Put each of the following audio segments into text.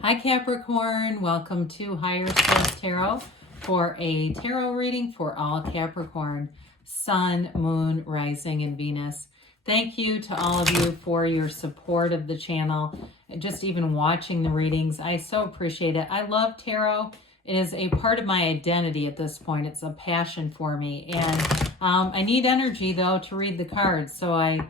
Hi Capricorn, welcome to Higher Source Tarot for a tarot reading for all Capricorn, Sun, Moon, Rising, and Venus. Thank you to all of you for your support of the channel, just even watching the readings. I so appreciate it. I love tarot. It is a part of my identity at this point. It's a passion for me. And I need energy, though, to read the cards. So I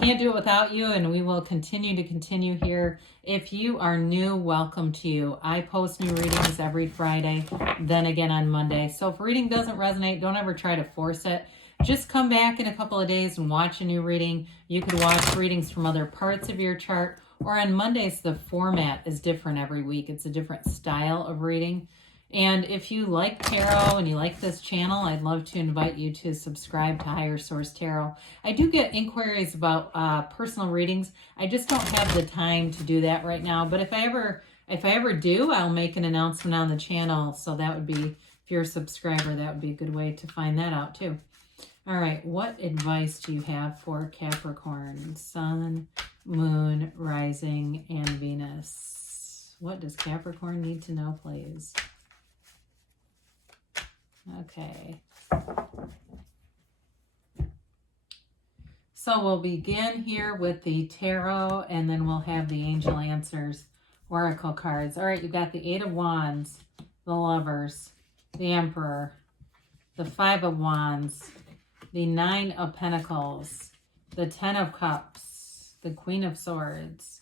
can't do it without you, and we will continue here. If you are new, welcome to you. I post new readings every Friday, then again on Monday. So if reading doesn't resonate, don't ever try to force it. Just come back in a couple of days and watch a new reading. You could watch readings from other parts of your chart, or on Mondays, the format is different every week. It's a different style of reading. And if you like tarot and you like this channel, I'd love to invite you to subscribe to Higher Source Tarot. I do get inquiries about personal readings. I just don't have the time to do that right now. But if I ever do, I'll make an announcement on the channel. So that would be, if you're a subscriber, that would be a good way to find that out too. All right, what advice do you have for Capricorn, Sun, Moon, Rising, and Venus? What does Capricorn need to know, please? Okay. So we'll begin here with the tarot, and then we'll have the angel answers, oracle cards. All right, you got the Eight of Wands, the Lovers, the Emperor, the Five of Wands, the Nine of Pentacles, the Ten of Cups, the Queen of Swords,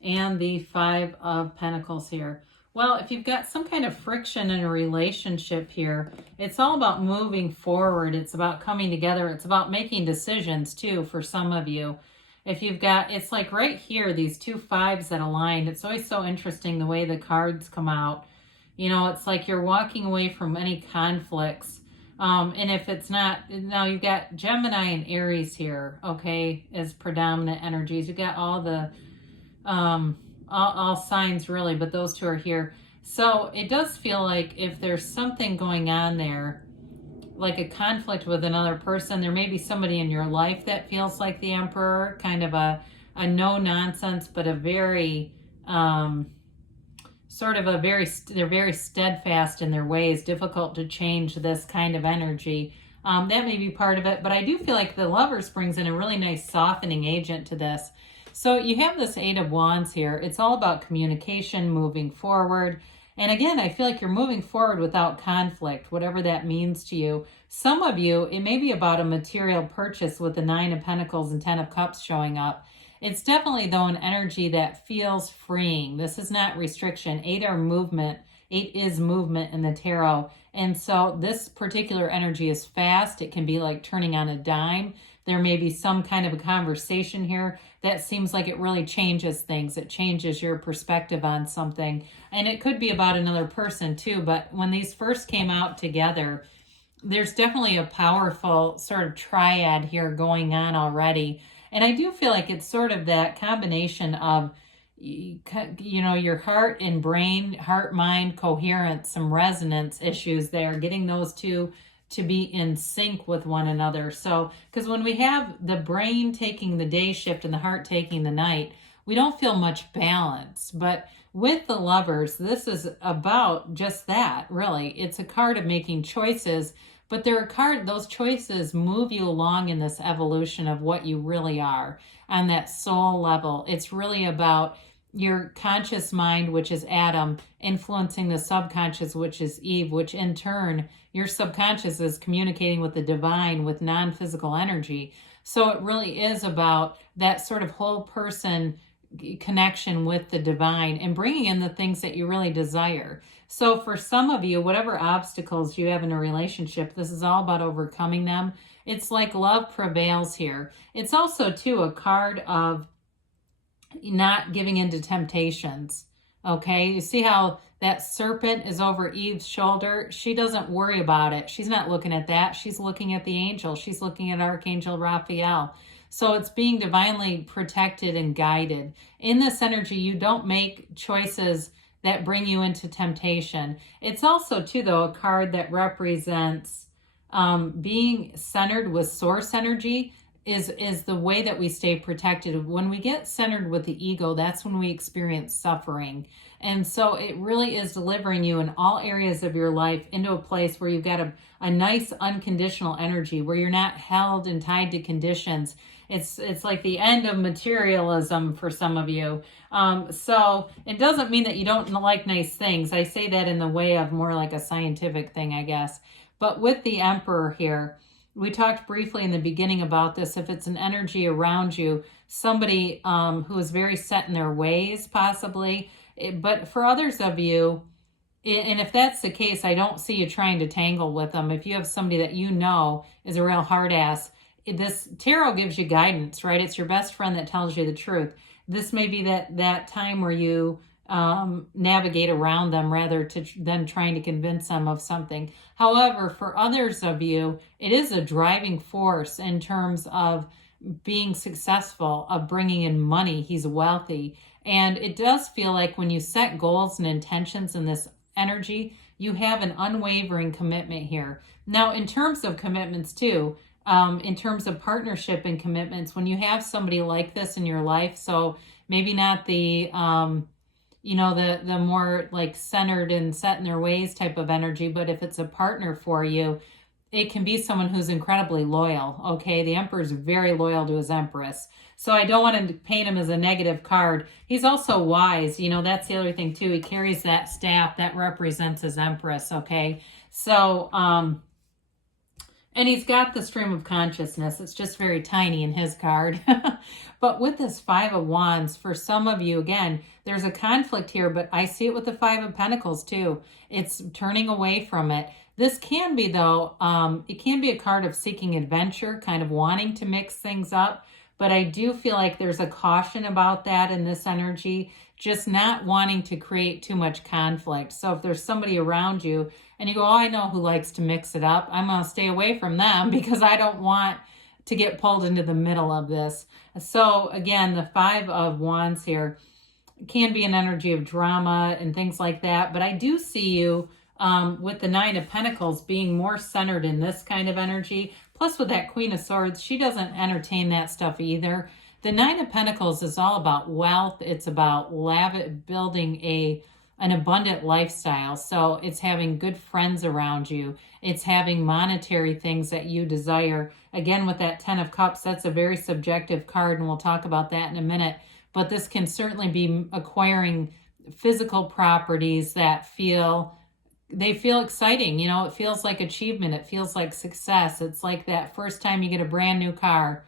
and the Five of Pentacles here. Well, if you've got some kind of friction in a relationship here, it's all about moving forward. It's about coming together. It's about making decisions too for some of you. If you've got, it's like right here, these two fives that align. It's always so interesting the way the cards come out. You know, it's like you're walking away from any conflicts. And if it's not, now you've got Gemini and Aries here, okay, as predominant energies. You've got all the, all signs really, but those two are here. So it does feel like if there's something going on there, like a conflict with another person, there may be somebody in your life that feels like the Emperor, kind of a no nonsense, but a very, they're very steadfast in their ways, difficult to change this kind of energy. That may be part of it, but I do feel like the Lovers brings in a really nice softening agent to this. So you have this Eight of Wands here. It's all about communication, moving forward. And again, I feel like you're moving forward without conflict, whatever that means to you. Some of you, it may be about a material purchase with the Nine of Pentacles and Ten of Cups showing up. It's definitely, though, an energy that feels freeing. This is not restriction. Eight are movement. Eight is movement in the tarot. And so this particular energy is fast. It can be like turning on a dime. There may be some kind of a conversation here that seems like it really changes things. It changes your perspective on something. And it could be about another person too. But when these first came out together, there's definitely a powerful sort of triad here going on already. And I do feel like it's sort of that combination of, you know, your heart and brain, heart, mind, coherence, some resonance issues there, getting those two to be in sync with one another. So, because when we have the brain taking the day shift and the heart taking the night, we don't feel much balance. But with the Lovers, this is about just that, really. It's a card of making choices, but those choices move you along in this evolution of what you really are on that soul level. It's really about your conscious mind, which is Adam, influencing the subconscious, which is Eve, which in turn, your subconscious is communicating with the divine, with non-physical energy. So it really is about that sort of whole person connection with the divine and bringing in the things that you really desire. So for some of you, whatever obstacles you have in a relationship, this is all about overcoming them. It's like love prevails here. It's also, too, a card of not giving into temptations. Okay, you see how that serpent is over Eve's shoulder? She doesn't worry about it. She's not looking at that. She's looking at the angel. She's looking at Archangel Raphael. So it's being divinely protected and guided. In this energy, you don't make choices that bring you into temptation. It's also, too, though, a card that represents being centered with source energy. is the way that we stay protected. When we get centered with the ego, that's when we experience suffering. And so it really is delivering you in all areas of your life into a place where you've got a nice unconditional energy, where you're not held and tied to conditions. It's like the end of materialism for some of you. So it doesn't mean that you don't like nice things. I say that in the way of more like a scientific thing, I guess. But with the Emperor here, we talked briefly in the beginning about this. If it's an energy around you, somebody who is very set in their ways, possibly. But for others of you, and if that's the case, I don't see you trying to tangle with them. If you have somebody that you know is a real hard ass, this tarot gives you guidance, right? It's your best friend that tells you the truth. This may be that time where you navigate around them rather than trying to convince them of something. However, for others of you, it is a driving force in terms of being successful, of bringing in money. He's wealthy. And it does feel like when you set goals and intentions in this energy, you have an unwavering commitment here. Now, in terms of commitments too, in terms of partnership and commitments, when you have somebody like this in your life, so maybe not the the more like centered and set in their ways type of energy, but if it's a partner for you, it can be someone who's incredibly loyal, okay? The Emperor's very loyal to his Empress. So I don't want to paint him as a negative card. He's also wise. That's the other thing too. He carries that staff that represents his Empress, okay? So, and he's got the stream of consciousness. It's just very tiny in his card. But with this Five of Wands, for some of you, again, there's a conflict here, but I see it with the Five of Pentacles too. It's turning away from it. This can be, though, it can be a card of seeking adventure, kind of wanting to mix things up. But I do feel like there's a caution about that in this energy, just not wanting to create too much conflict. So if there's somebody around you and you go, oh, I know who likes to mix it up, I'm going to stay away from them because I don't want to get pulled into the middle of this. So again, the Five of Wands here can be an energy of drama and things like that. But I do see you with the Nine of Pentacles being more centered in this kind of energy. Plus with that Queen of Swords, she doesn't entertain that stuff either. The Nine of Pentacles is all about wealth. It's about building an abundant lifestyle. So it's having good friends around you. It's having monetary things that you desire. Again, with that Ten of Cups, that's a very subjective card, and we'll talk about that in a minute. But this can certainly be acquiring physical properties that feel exciting. It feels like achievement. It feels like success. It's like that first time you get a brand new car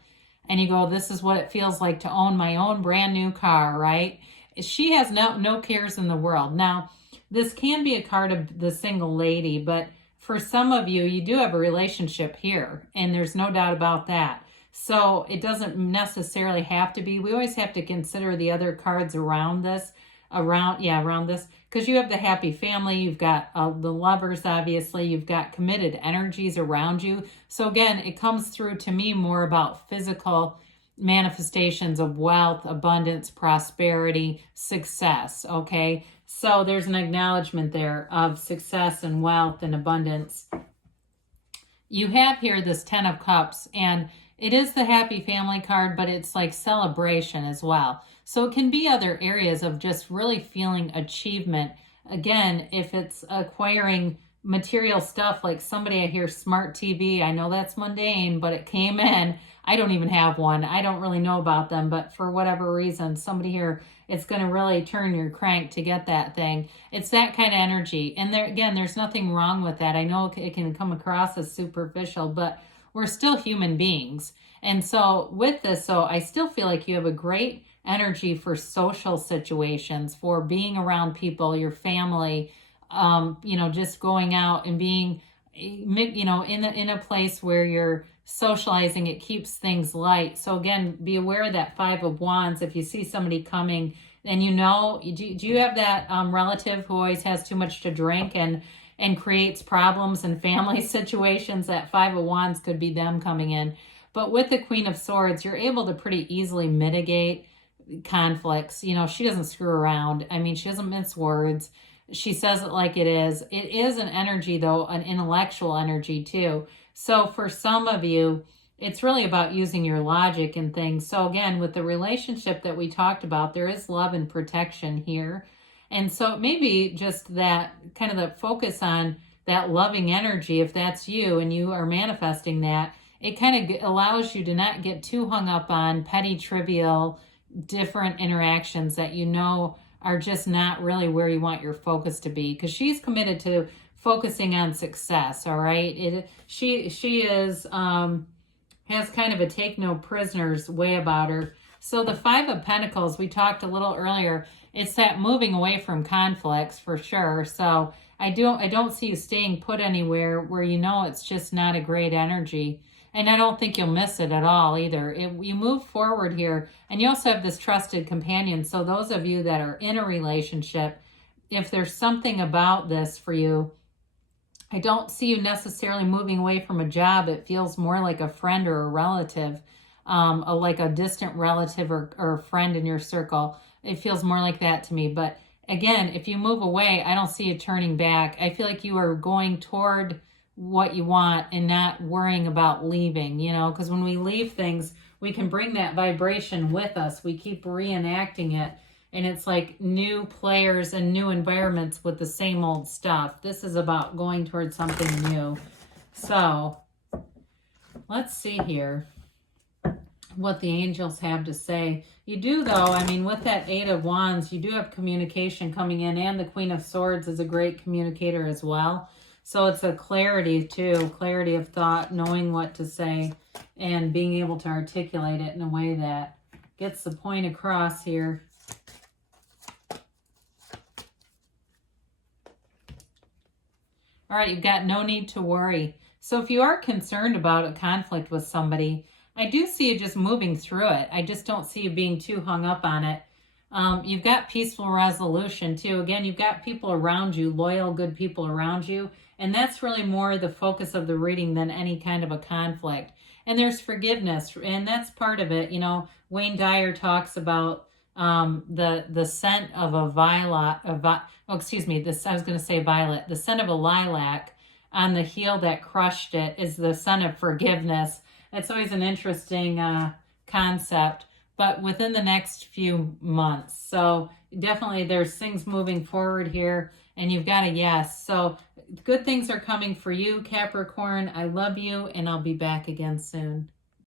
and you go, this is what it feels like to own my own brand new car, right? She has no cares in the world. Now, this can be a card of the single lady, but for some of you, you do have a relationship here, and there's no doubt about that. So it doesn't necessarily have to be. We always have to consider the other cards around this, because you have the happy family, you've got the lovers, obviously, you've got committed energies around you. So again, it comes through to me more about physical manifestations of wealth, abundance, prosperity, success, okay? So there's an acknowledgement there of success and wealth and abundance. You have here this Ten of Cups, and it is the happy family card, but it's like celebration as well. So it can be other areas of just really feeling achievement. Again, if it's acquiring material stuff, like somebody, I hear smart TV. I know that's mundane, but it came in. I don't even have one. I don't really know about them, but for whatever reason, somebody here, it's going to really turn your crank to get that thing. It's that kind of energy. And there, again, there's nothing wrong with that. I know it can come across as superficial, but we're still human beings. And so with this, so I still feel like you have a great energy for social situations, for being around people, your family, just going out and being, in a place where you're socializing. It keeps things light. So again, be aware of that Five of Wands. If you see somebody coming and do you have that relative who always has too much to drink and creates problems in family situations? That Five of Wands could be them coming in. But with the Queen of Swords, you're able to pretty easily mitigate conflicts. She doesn't screw around. I mean, she doesn't mince words. She says it like it is. It is an energy, though, an intellectual energy too. So for some of you, it's really about using your logic and things. So again, with the relationship that we talked about, there is love and protection here. And so maybe just that kind of the focus on that loving energy, if that's you and you are manifesting that, it kind of allows you to not get too hung up on petty, trivial, different interactions that you know are just not really where you want your focus to be. Because she's committed to focusing on success, all right? She is has kind of a take no prisoners way about her. So the Five of Pentacles, we talked a little earlier, it's that moving away from conflicts for sure. So I don't see you staying put anywhere where you know it's just not a great energy. And I don't think you'll miss it at all either. You move forward here, and you also have this trusted companion. So those of you that are in a relationship, if there's something about this for you, I don't see you necessarily moving away from a job. It feels more like a friend or a relative, like a distant relative or a friend in your circle. It feels more like that to me. But again, if you move away, I don't see you turning back. I feel like you are going toward what you want and not worrying about leaving, you know, because when we leave things, we can bring that vibration with us. We keep reenacting it. And it's like new players and new environments with the same old stuff. This is about going towards something new. So let's see here what the angels have to say. You do, though, I mean, with that Eight of Wands, you do have communication coming in, and the Queen of Swords is a great communicator as well. So it's a clarity, too, clarity of thought, knowing what to say, and being able to articulate it in a way that gets the point across here. All right, you've got no need to worry. So if you are concerned about a conflict with somebody, I do see you just moving through it. I just don't see you being too hung up on it. You've got peaceful resolution too. Again, you've got people around you, loyal, good people around you. And that's really more the focus of the reading than any kind of a conflict. And there's forgiveness, and that's part of it. You know, Wayne Dyer talks about the scent of a violet, I was going to say violet. The scent of a lilac on the heel that crushed it is the scent of forgiveness. It's always an interesting concept, but within the next few months. So definitely there's things moving forward here, and you've got a yes. So good things are coming for you, Capricorn. I love you, and I'll be back again soon.